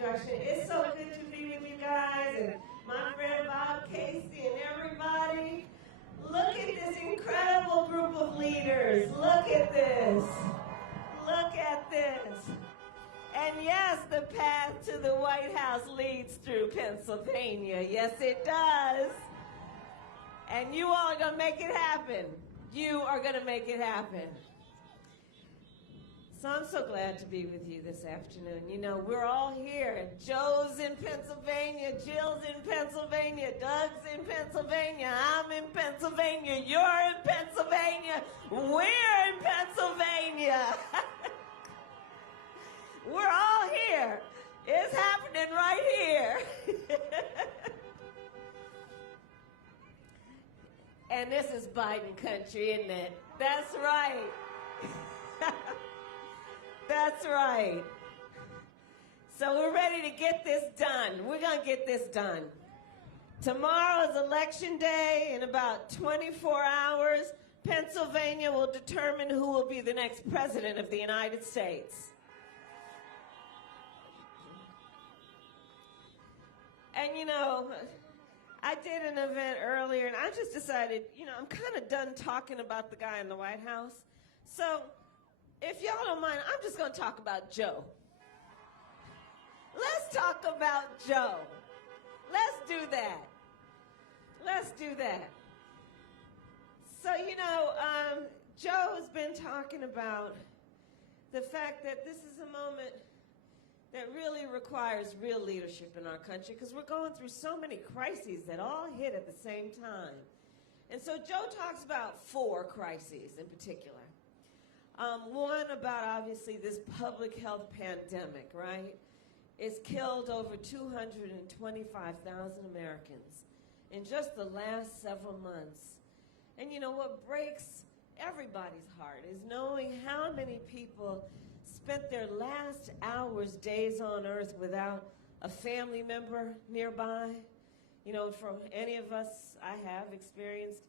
introduction. It's so good to be with you guys and my friend Bob Casey and everybody. Look at this incredible group of leaders. Look at this. Look at this. And yes, the path to the White House leads through Pennsylvania. Yes, it does. And you all are going to make it happen. You are going to make it happen. So I'm so glad to be with you this afternoon. You know, we're all here. Joe's in Pennsylvania, Jill's in Pennsylvania, Doug's in Pennsylvania, I'm in Pennsylvania, you're in Pennsylvania, we're in Pennsylvania. We're all here. It's happening right here. And this is Biden country, isn't it? That's right. That's right. So we're ready to get this done. We're going to get this done. Tomorrow is Election Day. In about 24 hours, Pennsylvania will determine who will be the next president of the United States. And, you know, I did an event earlier, and I just decided, you know, I'm kind of done talking about the guy in the White House. So if y'all don't mind, I'm just going to talk about Joe. Let's talk about Joe. Let's do that. Let's do that. So, you know, Joe has been talking about the fact that this is a moment that really requires real leadership in our country because we're going through so many crises that all hit at the same time. And so Joe talks about 4 crises in particular. One about, obviously, this public health pandemic, right? It's killed over 225,000 Americans in just the last several months. And, you know, what breaks everybody's heart is knowing how many people spent their last hours, days on earth without a family member nearby. You know, for any of us, I have experienced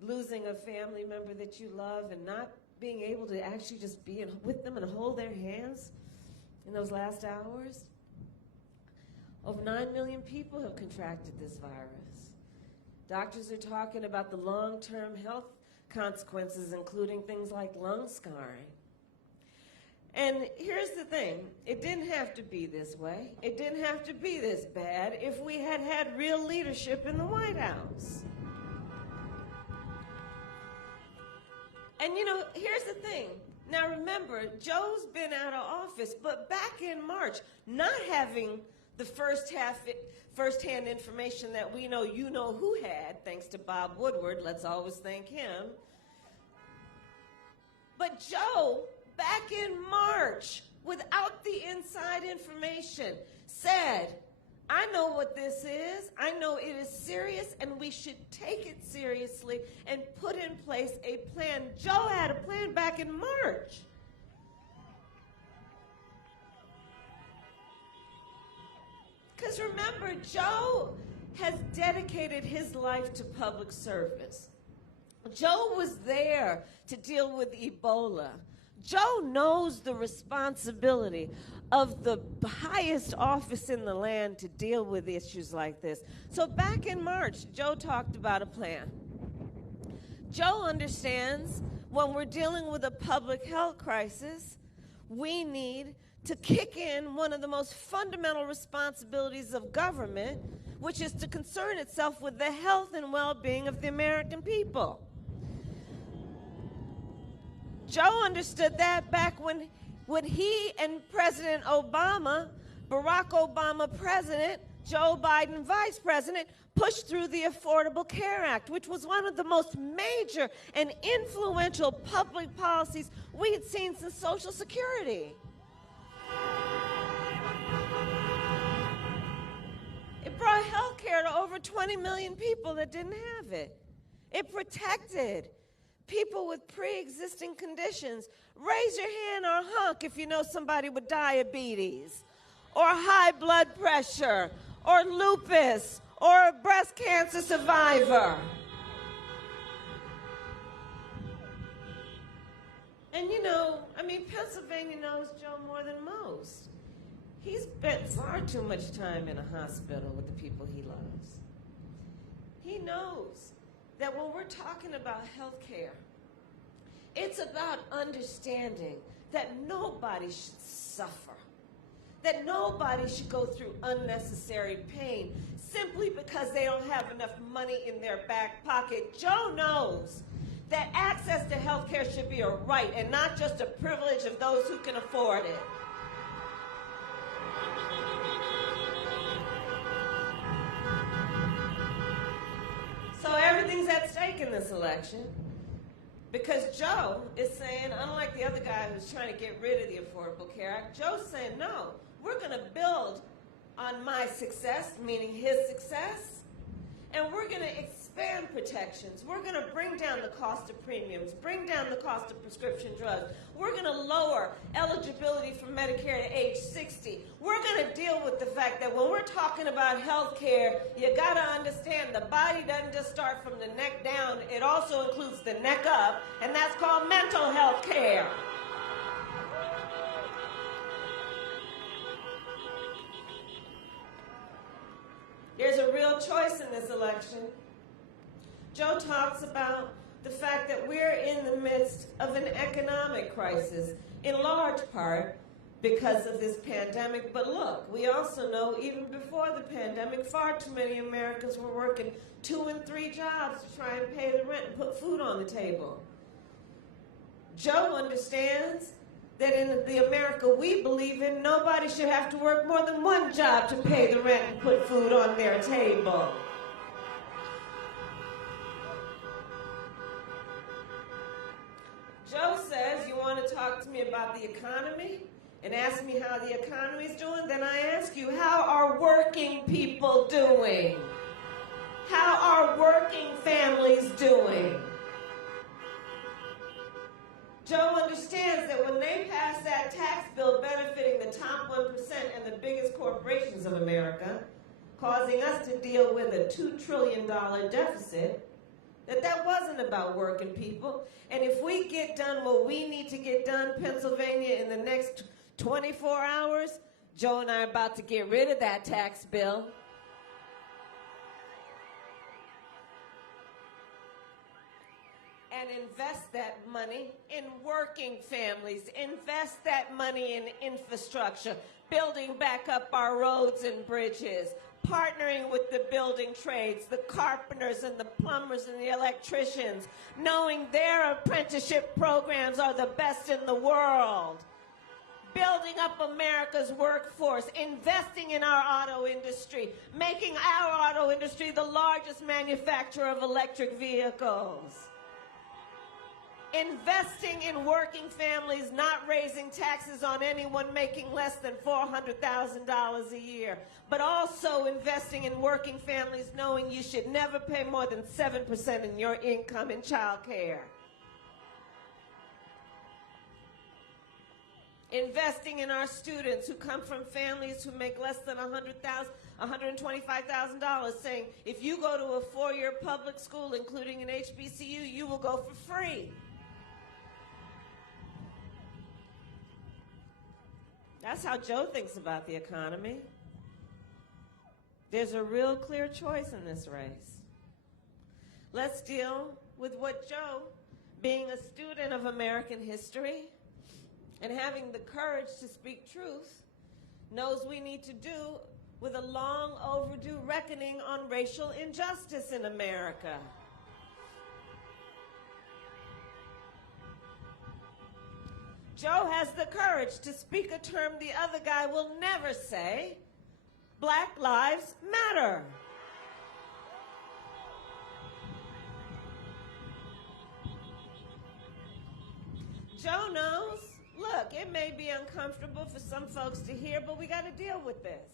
losing a family member that you love and not being able to actually just be with them and hold their hands in those last hours. Over 9 million people have contracted this virus. Doctors are talking about the long-term health consequences, including things like lung scarring. And here's the thing, it didn't have to be this way. It didn't have to be this bad if we had had real leadership in the White House. And you know, here's the thing. Now remember, Joe's been out of office, but back in March, not having the first-hand information that we know you know who had, thanks to Bob Woodward, let's always thank him. But Joe, back in March, without the inside information, said, I know what this is. I know it is serious, and we should take it seriously and put in place a plan. Joe had a plan back in March. Because remember, Joe has dedicated his life to public service. Joe was there to deal with Ebola. Joe knows the responsibility of the highest office in the land to deal with issues like this. So back in March, Joe talked about a plan. Joe understands when we're dealing with a public health crisis, we need to kick in one of the most fundamental responsibilities of government, which is to concern itself with the health and well-being of the American people. Joe understood that back when he and President Obama, Barack Obama president, Joe Biden vice president, pushed through the Affordable Care Act, which was one of the most major and influential public policies we had seen since Social Security. It brought health care to over 20 million people that didn't have it. It protected people with pre-existing conditions. Raise your hand or honk if you know somebody with diabetes or high blood pressure or lupus or a breast cancer survivor. And you know, I mean, Pennsylvania knows Joe more than most. He's spent far too much time in a hospital with the people he loves. He knows that when we're talking about health care, it's about understanding that nobody should suffer, that nobody should go through unnecessary pain simply because they don't have enough money in their back pocket. Joe knows that access to health care should be a right and not just a privilege of those who can afford it. So everything's at stake in this election because Joe is saying, unlike the other guy who's trying to get rid of the Affordable Care Act, Joe's saying, no, we're going to build on my success, meaning his success, and we're going to expand protections. We're going to bring down the cost of premiums, bring down the cost of prescription drugs. We're going to lower eligibility for Medicare to age 60. We're going to deal with the fact that when we're talking about health care, you got to understand the body doesn't just start from the neck down. It also includes the neck up, and that's called mental health care. There's a real choice in this election. Joe talks about the fact that we're in the midst of an economic crisis, in large part because of this pandemic. But look, we also know even before the pandemic, far too many Americans were working 2 and 3 jobs to try and pay the rent and put food on the table. Joe understands that in the America we believe in, nobody should have to work more than 1 job to pay the rent and put food on their table. Joe says, you want to talk to me about the economy and ask me how the economy's doing? Then I ask you, how are working people doing? How are working families doing? Joe understands that when they pass that tax bill benefiting the top 1% and the biggest corporations of America, causing us to deal with a $2 trillion deficit, that wasn't about working people. And if we get done what we need to get done, Pennsylvania, in the next 24 hours, Joe and I are about to get rid of that tax bill. And invest that money in working families, invest that money in infrastructure, building back up our roads and bridges, partnering with the building trades, the carpenters and the plumbers and the electricians, knowing their apprenticeship programs are the best in the world, building up America's workforce, investing in our auto industry, making our auto industry the largest manufacturer of electric vehicles. Investing in working families, not raising taxes on anyone making less than $400,000 a year, but also investing in working families knowing you should never pay more than 7% in your income in child care. Investing in our students who come from families who make less than $125,000, saying if you go to a 4-year public school, including an HBCU, you will go for free. That's how Joe thinks about the economy. There's a real clear choice in this race. Let's deal with what Joe, being a student of American history and having the courage to speak truth, knows we need to do with a long overdue reckoning on racial injustice in America. Joe has the courage to speak a term the other guy will never say: Black Lives Matter. Joe knows, look, it may be uncomfortable for some folks to hear, but we got to deal with this.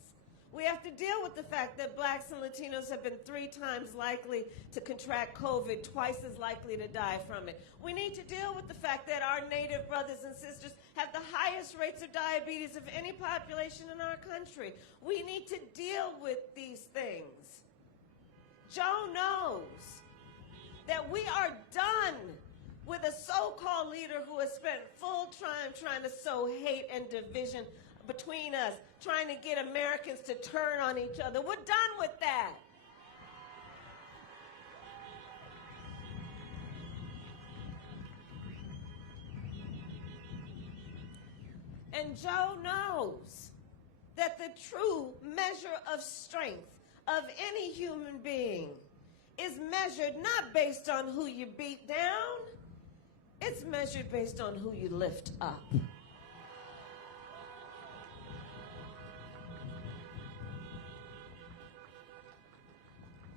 We have to deal with the fact that blacks and Latinos have been 3 times likely to contract COVID, twice as likely to die from it. We need to deal with the fact that our Native brothers and sisters have the highest rates of diabetes of any population in our country. We need to deal with these things. Joe knows that we are done with a so-called leader who has spent full time trying to sow hate and division between us, trying to get Americans to turn on each other. We're done with that. And Joe knows that the true measure of strength of any human being is measured not based on who you beat down, it's measured based on who you lift up.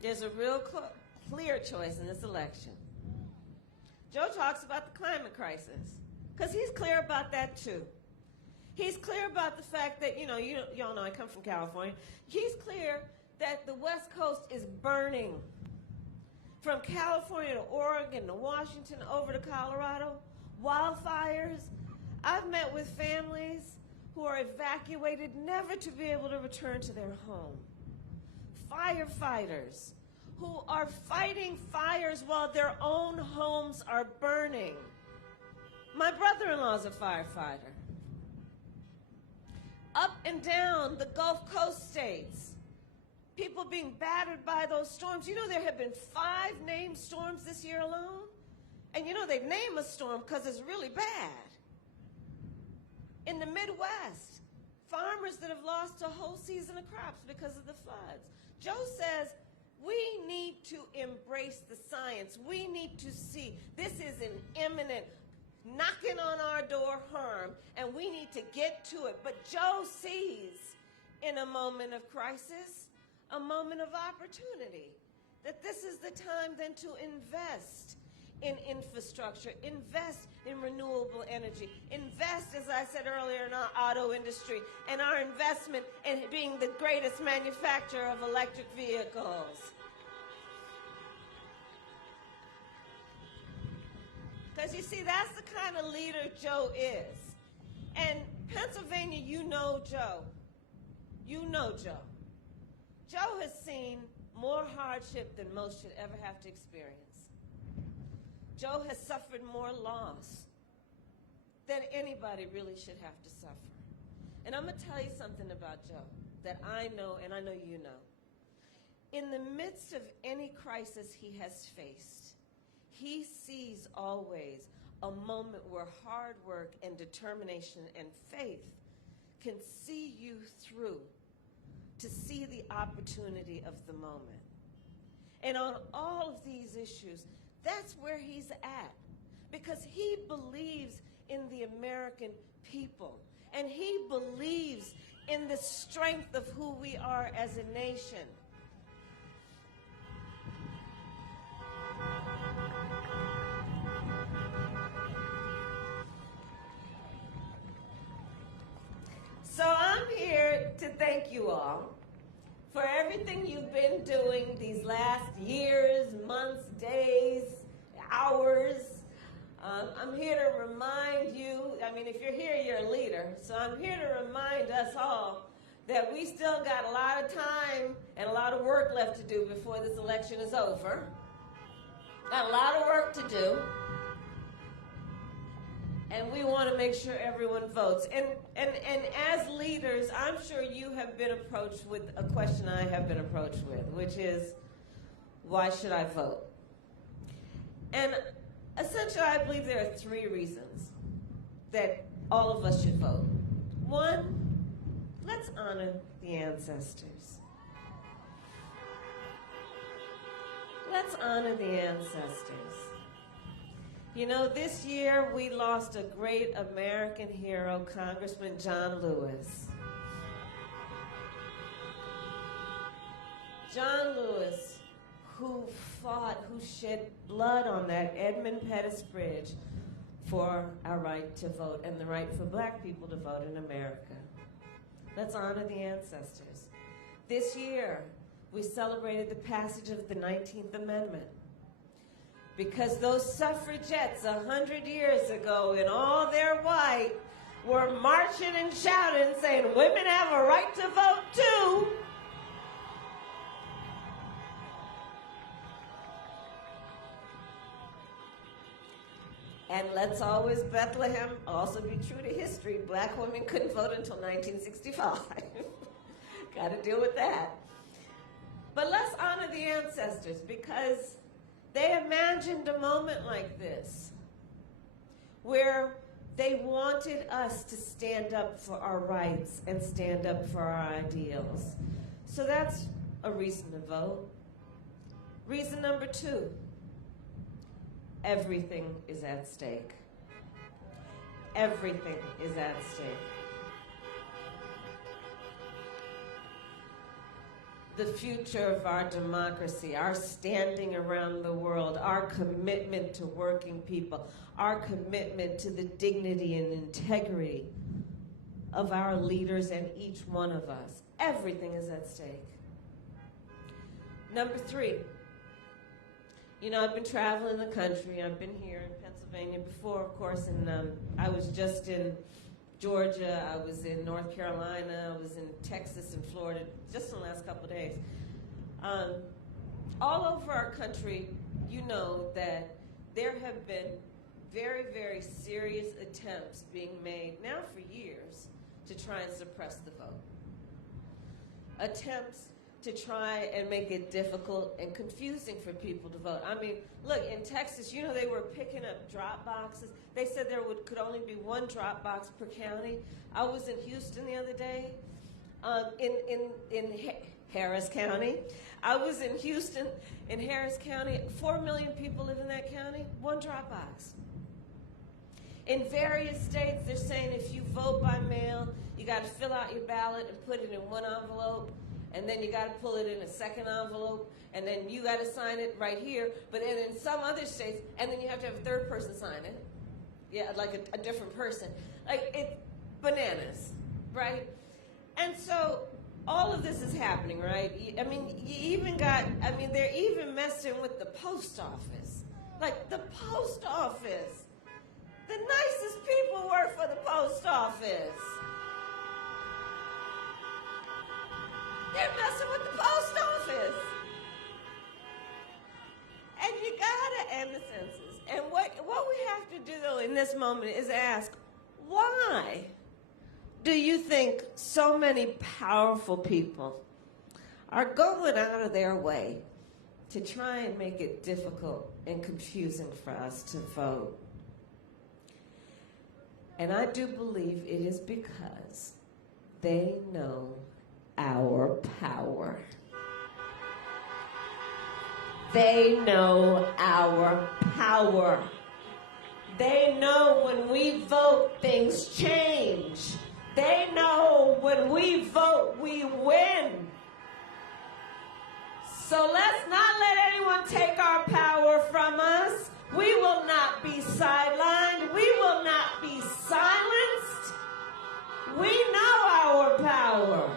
There's a real clear choice in this election. Joe talks about the climate crisis, because he's clear about that too. He's clear about the fact that, y'all know I come from California. He's clear that the West Coast is burning. From California to Oregon to Washington over to Colorado, wildfires. I've met with families who are evacuated never to be able to return to their home. Firefighters who are fighting fires while their own homes are burning. My brother-in-law is a firefighter. Up and down the Gulf Coast states, people being battered by those storms. There have been 5 named storms this year alone. And they name a storm because it's really bad. In the Midwest, farmers that have lost a whole season of crops because of the floods. Joe says we need to embrace the science. We need to see this is an imminent knocking on our door harm, and we need to get to it. But Joe sees in a moment of crisis a moment of opportunity, that this is the time then to invest in infrastructure, invest in renewable energy, invest, as I said earlier, in our auto industry, and our investment in being the greatest manufacturer of electric vehicles. Because you see, that's the kind of leader Joe is. And Pennsylvania, you know Joe. You know Joe. Joe has seen more hardship than most should ever have to experience. Joe has suffered more loss than anybody really should have to suffer. And I'm going to tell you something about Joe that I know, and I know you know. In the midst of any crisis he has faced, he sees always a moment where hard work and determination and faith can see you through to see the opportunity of the moment. And on all of these issues, that's where he's at, because he believes in the American people, and he believes in the strength of who we are as a nation. So I'm here to thank you all for everything you've been doing these last years, months, days, hours. I'm here to remind you, if you're here, you're a leader, so I'm here to remind us all that we still got a lot of time and a lot of work left to do before this election is over. Got a lot of work to do. And we want to make sure everyone votes. And as leaders, I'm sure you have been approached with a question I have been approached with, which is, why should I vote? And essentially, I believe there are 3 reasons that all of us should vote. 1, let's honor the ancestors. Let's honor the ancestors. This year we lost a great American hero, Congressman John Lewis. John Lewis, who fought, who shed blood on that Edmund Pettus Bridge for our right to vote and the right for black people to vote in America. Let's honor the ancestors. This year, we celebrated the passage of the 19th Amendment. Because those suffragettes 100 years ago in all their white were marching and shouting, saying, women have a right to vote too. And let's always, Bethlehem, also be true to history. Black women couldn't vote until 1965. Got to deal with that. But let's honor the ancestors, because they imagined a moment like this, where they wanted us to stand up for our rights and stand up for our ideals. So that's a reason to vote. Reason number 2, everything is at stake. Everything is at stake. The future of our democracy, our standing around the world, our commitment to working people, our commitment to the dignity and integrity of our leaders and each one of us. Everything is at stake. Number 3, you know, I've been traveling the country. I've been here in Pennsylvania before, of course, and I was just in Georgia, I was in North Carolina, I was in Texas and Florida just in the last couple of days. All over our country, you know that there have been very, very serious attempts being made now for years to try and suppress the vote. Attempts to try and make it difficult and confusing for people to vote. I mean, look, in Texas, you know, they were picking up drop boxes. They said there could only be 1 drop box per county. I was in Houston the other day, in Harris County. I was in Houston, in Harris County. 4 million people live in that county, 1 drop box. In various states, they're saying if you vote by mail, you got to fill out your ballot and put it in 1 envelope, and then you got to pull it in a 2nd envelope, and then you got to sign it right here. But then in some other states, and then you have to have a 3rd person sign it. Yeah, like a different person. Like, it's bananas, right? And so all of this is happening, right? I mean, they're even messing with the post office. Like, the post office. The nicest people work for the post office. They're messing with the post office. And you gotta end the census. And what we have to do, though, in this moment is ask, why do you think so many powerful people are going out of their way to try and make it difficult and confusing for us to vote? And I do believe it is because they know our power. They know our power. They know when we vote, things change. They know when we vote, we win. So let's not let anyone take our power from us. We will not be sidelined. We will not be silenced. We know our power.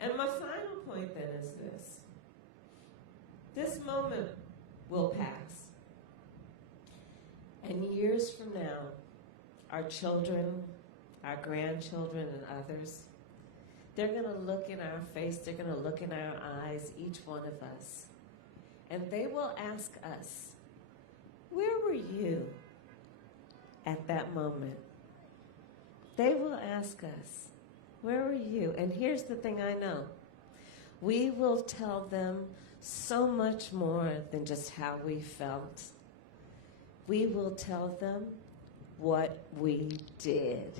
And my final point then is this. This moment will pass. And years from now, our children, our grandchildren, and others, they're going to look in our face, they're going to look in our eyes, each one of us, and they will ask us, where were you at that moment? They will ask us, where were you? And here's the thing I know. We will tell them so much more than just how we felt. We will tell them what we did.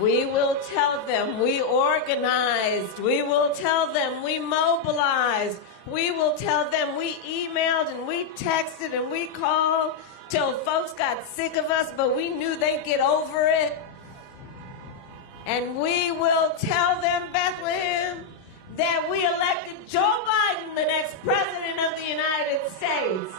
We will tell them we organized. We will tell them we mobilized. We will tell them we emailed and we texted and we called till folks got sick of us, but we knew they'd get over it. And we will tell them, Bethlehem, that we elected Joe Biden the next president of the United States.